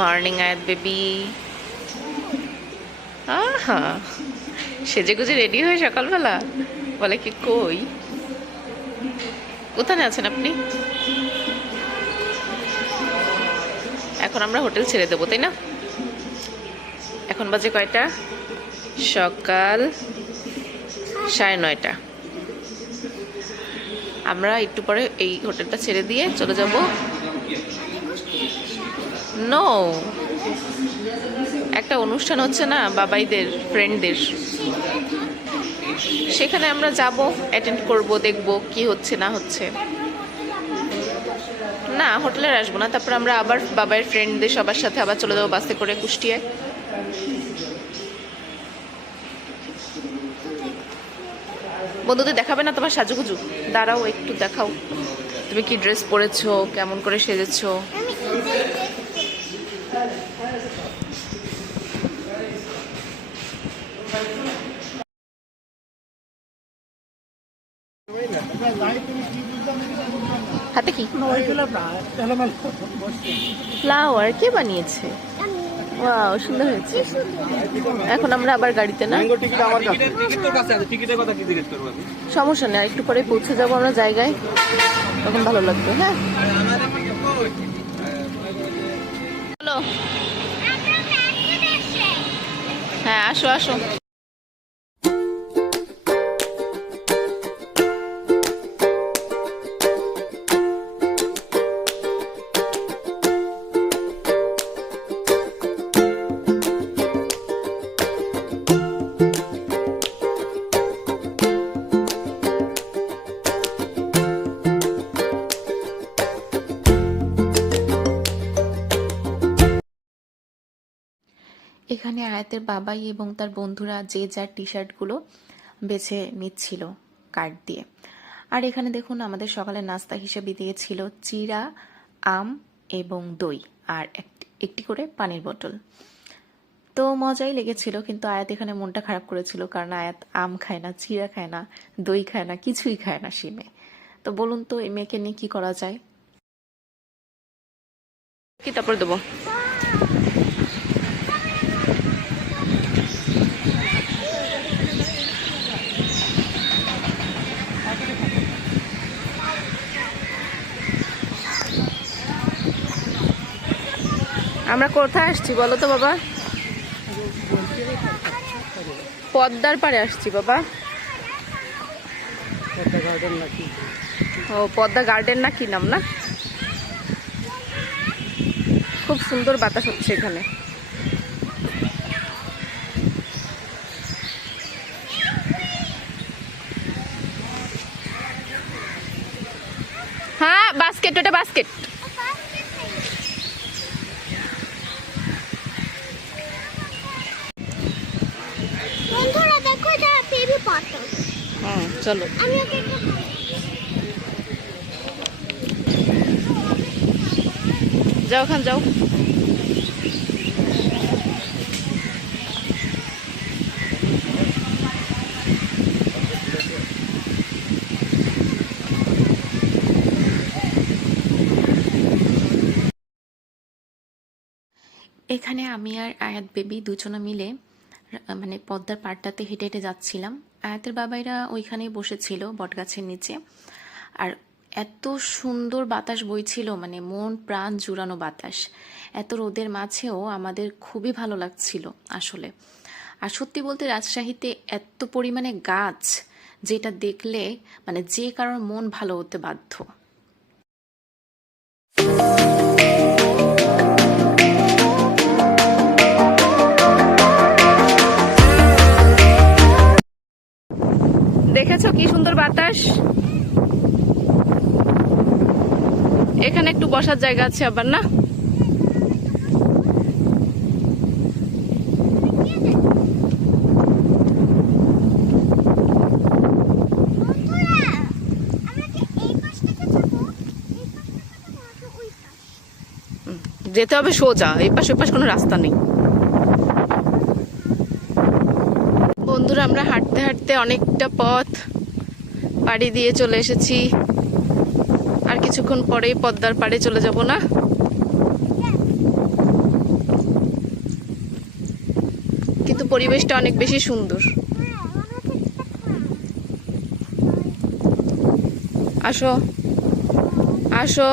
Morning আয়াত baby আহা সেজে গুজে রেডি হয়ে সকালবেলা? বলে কি, কই? কোথায় আছেন আপনি? এখন আমরা হোটেল ছেড়ে দেবো, তাই না? এখন বাজে কয়টা? সকাল সাড়ে নয়টা। আমরা একটু পরে এই হোটেলটা ছেড়ে দিয়ে চলে যাব। নো একটা অনুষ্ঠান হচ্ছে না, বাবাইদের ফ্রেন্ডদের সেখানে আমরা যাব অ্যাটেন্ড করব, দেখব কি হচ্ছে, না হচ্ছে। না, হোটেলে আসব না। তারপর আমরা আবার বাবার ফ্রেন্ডদের সবার সাথে আবার চলে যাব বাসে করে কুষ্টিয়ায়। বন্ধুদের দেখাবে না তোমার সাজুগুজু? দাঁড়াও, একটু দেখাও। তুমি কি ড্রেস পরেছো? কেমন করে সেজেছো হাতে কি ফ্লাওয়ার কে বানিয়েছে? ওয়াও সুন্দর হয়েছে। এখন আমরা আবার গাড়িতে না? ম্যাঙ্গো টিকিট আমার কাছে। টিকিট তোর কাছে আছে টিকিটের কথা কি জিজ্ঞেস করব আমি? সমস্যা নেই একটু পরে পৌঁছে যাব আমরা জায়গায়। তখন ভালো লাগবে হ্যাঁ? হ্যাঁ আসো আসো। এখানে আয়াতের বাবাই এবং তার বন্ধুরা যে যার টি শার্টগুলো বেছে নিচ্ছিল কার্ড দিয়ে। আর এখানে দেখুন, আমাদের সকালে নাস্তা হিসেবে দিয়েছিল চিরা, আম এবং দই আর একটি করে পানির বোতল। তো মজাই লেগেছিল, কিন্তু আয়াত এখানে মনটা খারাপ করেছিল কারণ আয়াত আম খায় না, চিরা খায় না, দই খায় না, কিছুই খায় না সিমে তো বলুন তো, এই মেয়েকে নিয়ে কি করা যায়? কি তারপর দেবো? আমরা কোথায় আসছি বলো তো বাবা? পদ্মার পাড়ে আসছি বাবা। ও পদ্মা গার্ডেন না কি নাম না? খুব সুন্দর বাতাস হচ্ছে এখানে। হ্যাঁ বাস্কেট ওটা বাস্কেট বন্ধুরা দেখো এটা বেবি পটল হুম চলো। যাও ওখান, যাও এখানে আমি আর আয়াত বেবি দুজনে মিলে মানে পদ্মার পাড়টাতে হেঁটে হেঁটে যাচ্ছিলাম আয়াতের বাবাইরা ওইখানেই বসেছিল বটগাছের নিচে। আর এত সুন্দর বাতাস বইছিল মানে মন প্রাণ জুড়ানো বাতাস। এত রোদের মাঝেও আমাদের খুবই ভালো লাগছিল আসলে। আর সত্যি বলতে রাজশাহীতে এত পরিমাণে গাছ যেটা দেখলে মানে যে কারোর মন ভালো হতে বাধ্য। দেখেছ? কি সুন্দর বাতাস। এখানে একটু বসার জায়গা আছে আবার না? যেতে হবে সোজা এই পাশ ওই পাশ কোনো রাস্তা নেই। অনেকটা পথ পাড়ি দিয়ে চলে এসেছি। আর কিছুক্ষণ পরেই পদ্মার পাড়ে চলে যাব না? কিন্তু পরিবেশটা অনেক বেশি সুন্দর। আসো আসো।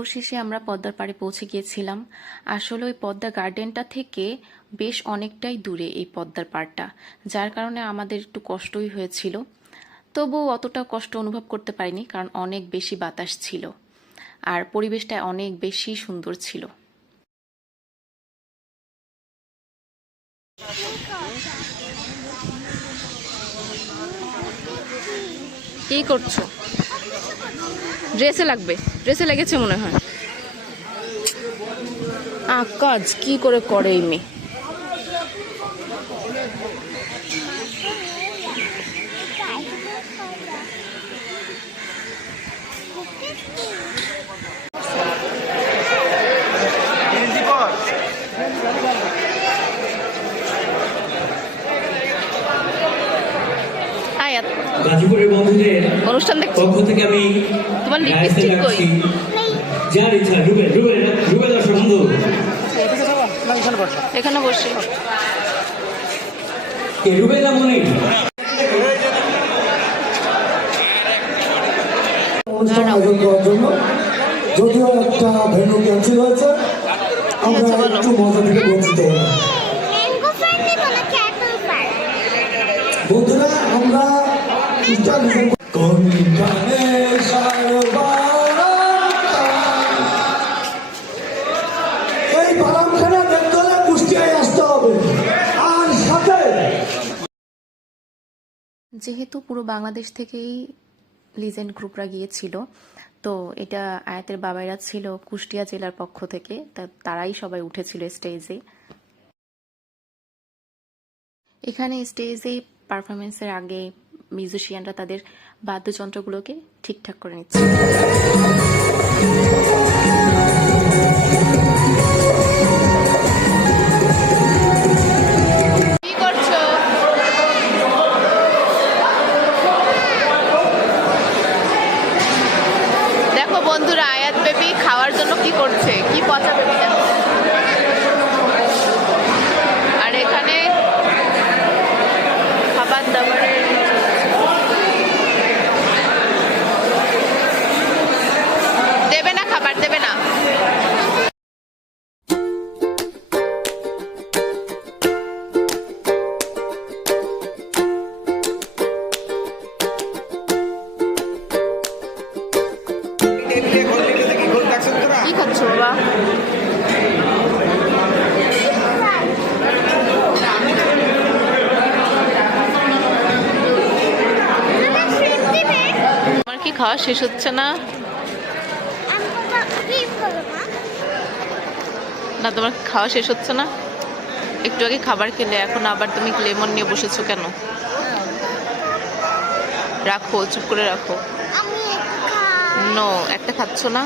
অবশেষে আমরা পদ্মার পাড়ে পৌঁছে গিয়েছিলাম। আসলে ওই পদ্মা গার্ডেনটা থেকে বেশ অনেকটাই দূরে এই পদ্মার পাড়টা, যার কারণে আমাদের একটু কষ্টই হয়েছিল। তবুও অতটা কষ্ট অনুভব করতে পারিনি, কারণ অনেক বেশি বাতাস ছিল আর পরিবেশটা অনেক বেশি সুন্দর ছিল। কি করছ? ড্রেসে লাগবে। ড্রেসে লেগেছে মনে হয়। কাজ কি করে করে এই মেয়ে? আয়াত গাজীপুরের বন্ধুদের অনুষ্ঠান দেখছ? পক্ষ থেকে আমি তোমার লিপস্টিক কই? রাখছি। যার ইচ্ছা রুবেল রুবেল রুবেল আসো বন্ধু এখানে বসে। কে রুবেল না মনে অনুষ্ঠান আয়োজন করার জন্য যদিও একটা ভেন্যু ক্যান্সেল হয়েছে আমরা আচ্ছা, একটু মজা থেকে বঞ্চিত হলাম ম্যাঙ্গো ফার নিব না ক্যাটল বন্ধুরা আমরা যেহেতু পুরো বাংলাদেশ থেকেই লিজেন্ড গ্রুপরা গিয়েছিল, তো এটা আয়াতের বাবাইরা ছিল কুষ্টিয়া জেলার পক্ষ থেকে তারাই সবাই উঠেছিল স্টেজে এখানে স্টেজে পারফরমেন্সের আগে মিউজিশিয়ানরা তাদের বাদ্যযন্ত্রগুলোকে ঠিকঠাক করে নিচ্ছে। কি খাচ্ছো বাবা আমার কি খাওয়া শেষ হচ্ছে না? না তোমার খাওয়া শেষ হচ্ছে না? একটু আগে খাবার খেলে এখন আবার তুমি লেমন নিয়ে বসেছো কেন? রাখো চুপ করে রাখো। নো একটা খাচ্ছ না?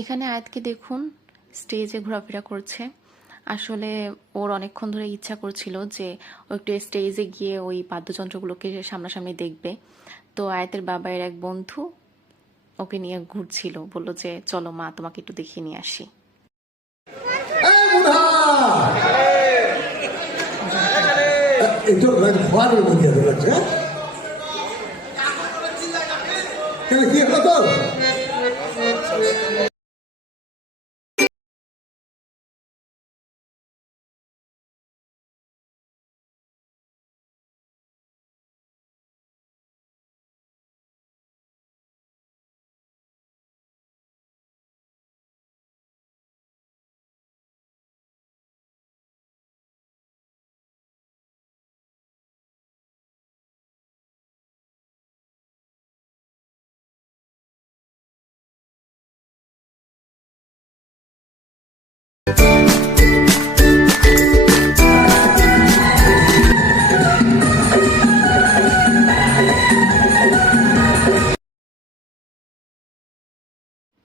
এখানে আয়াতকে দেখুন স্টেজে ঘোরাফেরা করছে। আসলে ওর অনেকক্ষণ ধরে ইচ্ছা করছিল যে ও একটু স্টেজে গিয়ে ওই বাদ্যযন্ত্রগুলোকে সামনাসামনি দেখবে। তো আয়াতের বাবার এক বন্ধু ওকে নিয়ে ঘুরছিল, বলল যে, চলো মা, তোমাকে একটু দেখিয়ে নিয়ে আসি। বেরোচ্ছে কেন কি হলো তোর?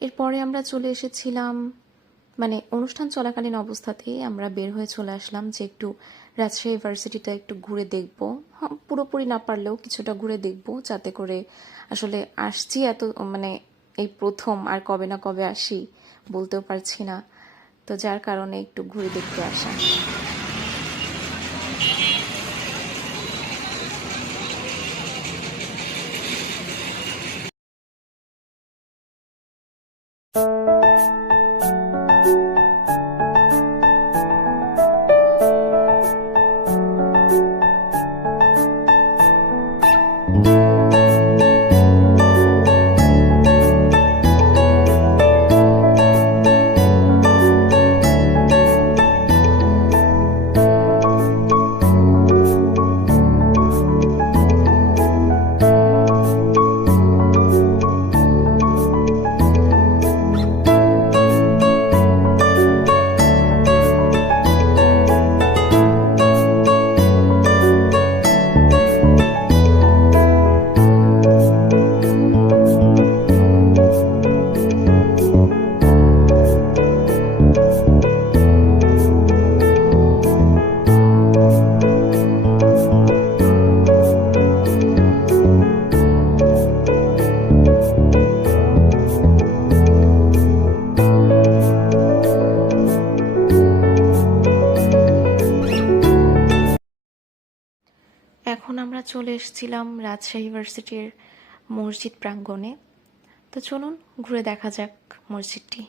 এরপরে আমরা চলে এসেছিলাম মানে অনুষ্ঠান চলাকালীন অবস্থাতেই আমরা বের হয়ে চলে আসলাম যে একটু রাজশাহী ইউনিভার্সিটিটা একটু ঘুরে দেখব। হ্যাঁ, পুরোপুরি না পারলেও কিছুটা ঘুরে দেখব যাতে করে আসলে আসছি এত মানে এই প্রথম আর কবে না কবে আসি বলতেও পারছি না। তো যার কারণে একটু ঘুরে দেখতে আসা। এসেছিলাম রাজশাহী ইউনিভার্সিটির মসজিদ প্রাঙ্গণে। তো চলুন ঘুরে দেখা যাক মসজিদটি।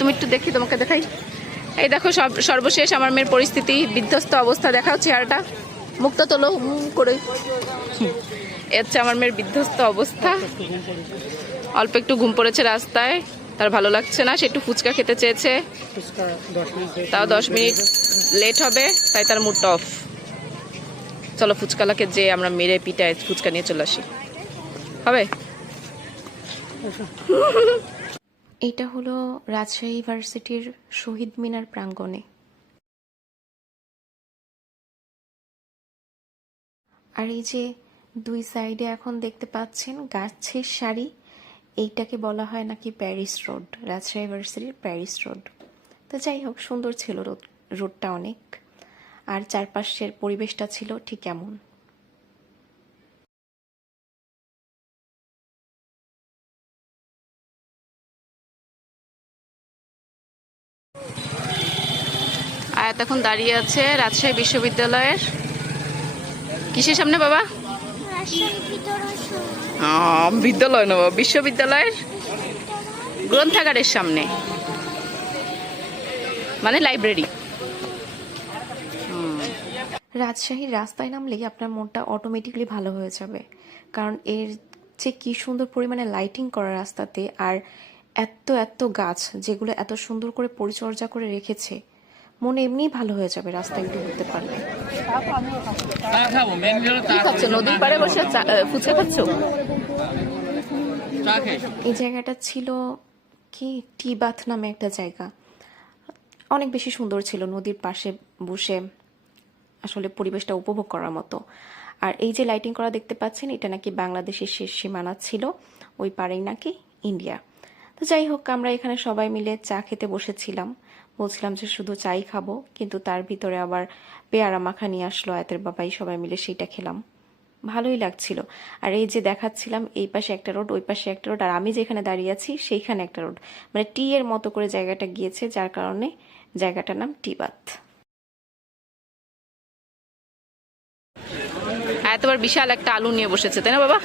তুমি একটু দেখি তোমাকে দেখাই। এই দেখো, সব, সর্বশেষ আমার মেয়ের পরিস্থিতি, বিধ্বস্ত অবস্থা, দেখাও চেহারাটা। মুক্ত তোলো করে। হুম। এ হচ্ছে আমার মেয়ের বিধ্বস্ত অবস্থা। অল্প একটু ঘুম পড়েছে রাস্তায়, তার ভালো লাগছে না, সে একটু ফুচকা খেতে চেয়েছে। তাও দশ মিনিট লেট হবে, তাই তার মুডটা অফ। চলো ফুচকালাকে যে আমরা মেরে পিটায় ফুচকা নিয়ে চলে আসি। হবে? এটা হলো রাজশাহী ইউনিভার্সিটির শহীদ মিনার প্রাঙ্গণে। আর এই যে দুই সাইডে এখন দেখতে পাচ্ছেন গাছের সারি, এইটাকে বলা হয় নাকি প্যারিস রোড, রাজশাহী ইউনিভার্সিটির প্যারিস রোড। তো যাই হোক, সুন্দর ছিল রোড রোডটা অনেক। আর চারপাশের পরিবেশটা ছিল ঠিক এমন। এখন দাঁড়িয়ে আছে রাজশাহী বিশ্ববিদ্যালয়ের। কিসের সামনে বাবা? রাজশাহী বিদ্যালয় না বাবা, বিশ্ববিদ্যালয়ের গ্রন্থাগারের সামনে। মানে লাইব্রেরি। রাজশাহীর রাস্তায় নামলেই আপনার মনটা অটোমেটিকলি ভালো হয়ে যাবে। কারণ এর যে কি সুন্দর পরিমাণে লাইটিং করা রাস্তাতে আর এত এত গাছ যেগুলো এত সুন্দর করে পরিচর্যা করে রেখেছে মনে এমনিই ভালো হয়ে যাবে রাস্তায় একটু ঘুরতে পারলে। কি খাচ্ছ নদীর পাড়ে বসে ফুচকা খাচ্ছ? এই জায়গাটা ছিল কি? টি বাথ নামে একটা জায়গা। অনেক বেশি সুন্দর ছিল নদীর পাশে বসে আসলে পরিবেশটা উপভোগ করার মতো। আর এই যে লাইটিং করা দেখতে পাচ্ছেন এটা নাকি বাংলাদেশের শেষ সীমানা ছিল ওই পারেই নাকি ইন্ডিয়া তো যাই হোক আমরা এখানে সবাই মিলে চা খেতে বসেছিলাম। বলছিলাম যে শুধু চাই খাব, কিন্তু তার ভিতরে আবার পেয়ারা মাখা নিয়ে আসলো, আয়াতের বাবাই সবাই মিলে সেইটা খেলাম। ভালোই লাগছিল। আর এই যে দেখাচ্ছিলাম, এই পাশে একটা রোড, ওই পাশে একটা রোড, আর আমি যেখানে দাঁড়িয়ে আছি, সেইখানে একটা রোড। মানে টি এর মতো করে জায়গাটা গিয়েছে, যার কারণে জায়গাটার নাম টিবাত। এতবার বিশাল একটা আলু নিয়ে বসেছে, তাই না বাবা?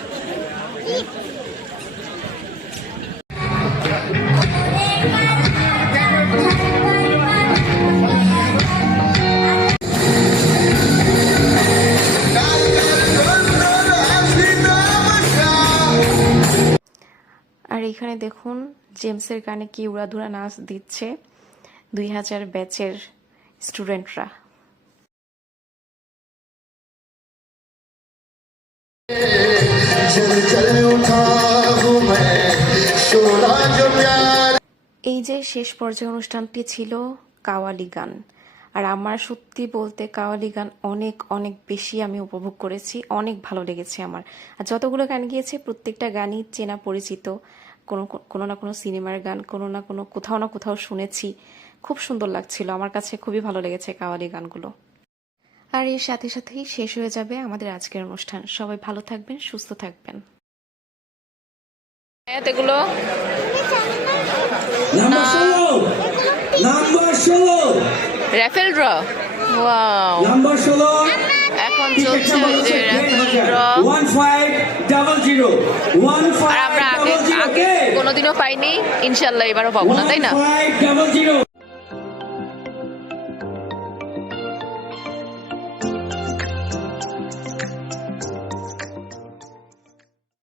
এইখানে দেখুন, জেমসের গানে কি উড়াধুরা নাচ দিচ্ছে দুই হাজার ব্যাচের স্টুডেন্টরা। এই যে শেষ পর্যায়ে অনুষ্ঠানটি ছিল কাওয়ালি গান, আর আমার সত্যি বলতে কাওয়ালি গান অনেক অনেক বেশি আমি উপভোগ করেছি, অনেক ভালো লেগেছে আমার। আর যতগুলো গান গিয়েছে, প্রত্যেকটা গানই চেনা পরিচিত। কোনো কোনো না কোনো সিনেমার গান কোনো না কোনো কোথাও না কোথাও শুনেছি। খুব সুন্দর লাগছিল। আমার কাছে খুবই ভালো লেগেছে কাওয়ালি গানগুলো। আর এর সাথে সাথেই শেষ হয়ে যাবে আমাদের আজকের অনুষ্ঠান। সবাই ভালো থাকবেন সুস্থ থাকবেন। এগুলো Number solo. Raffle draw. Wow. Number solo. এখন চলছে ড্র আর আমরা আগে আগে কোনোদিনও পাইনি ইনশাল্লাহ এবারও পাবো না তাই না?